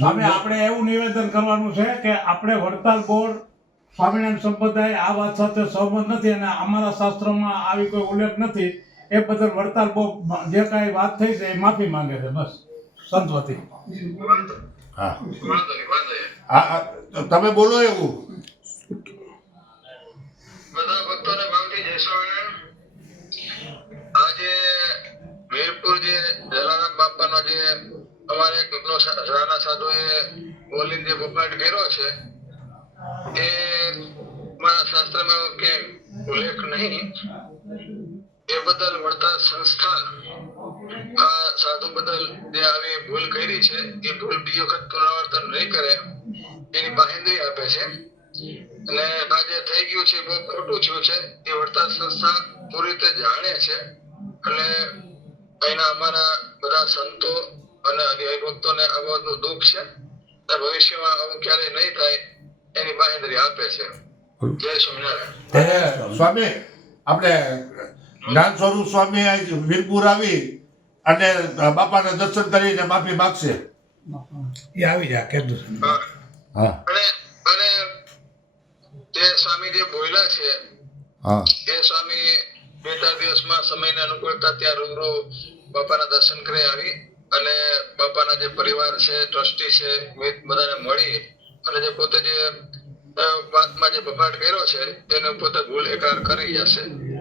સામે આપણે એવું નિવેદન કરવાનું છે કે આપણે વડતાલ બોર્ડ સ્વામિનારાયણ સંપ્રદાય આ વાત સાથે સહમત નથી અને અમારા શાસ્ત્રોમાં આવી કોઈ ઉલ્લેખ નથી. એ બદલ વડતાલ બોર્ડ જે કાંઈ વાત થઈ છે એ માફી માંગે છે, બસ સંતવતી. હા તમે બોલો એવું. બધા ભક્તોને ભાવથી જય સ્વામિનારાયણ. આજે વીરપુર જે જલારામ બાપાનો જે અમારે રાણા સાધુએ બોલીને જે બપાટ કર્યો છે એ મારા શાસ્ત્રમાં ક્યાંય ઉલ્લેખ નહીં. એ બદલ વડતાલ સંસ્થા આ સાધુ બદલ જે આવી ભૂલ કરી છે એ ભૂલ બીજી વખત પુનરાવર્તન નહીં કરે એની બાહેંધરી આપે છે. અને આ જે થઈ ગયું છે બહુ ખોટું થયું છે એ વડતાલ સંસ્થા પૂરી રીતે જાણે છે. એટલે અહીંના અમારા બધા સંતો અને હરિભક્તોને આ બાબતનું દુઃખ છે. ભવિષ્યમાં આવું ક્યારેય નહીં થાય એની બાહેંધરી આપે છે. જય સ્વામિનારાયણ. સ્વામી આપણે જ્ઞાન સ્વરૂપ સ્વામી વીરપુર આવી અને બાપાના દર્શન કરીને માફી માગશે. એ આવી જાય કીધું. હા અને જે સ્વામી જે બોલ્યા છે હા એ સ્વામી 2-4 દિવસમાં સમયને અનુકૂળતા ત્યાં રૂબરૂ બાપાના દર્શન કરી આવી અને બાપાના જે પરિવાર છે, ટ્રસ્ટી છે, બધાને મળી અને જે પોતે જે વાતમાં જે બફાટ કર્યો છે એને પોતે ભૂલ એકરાર કરી જશે.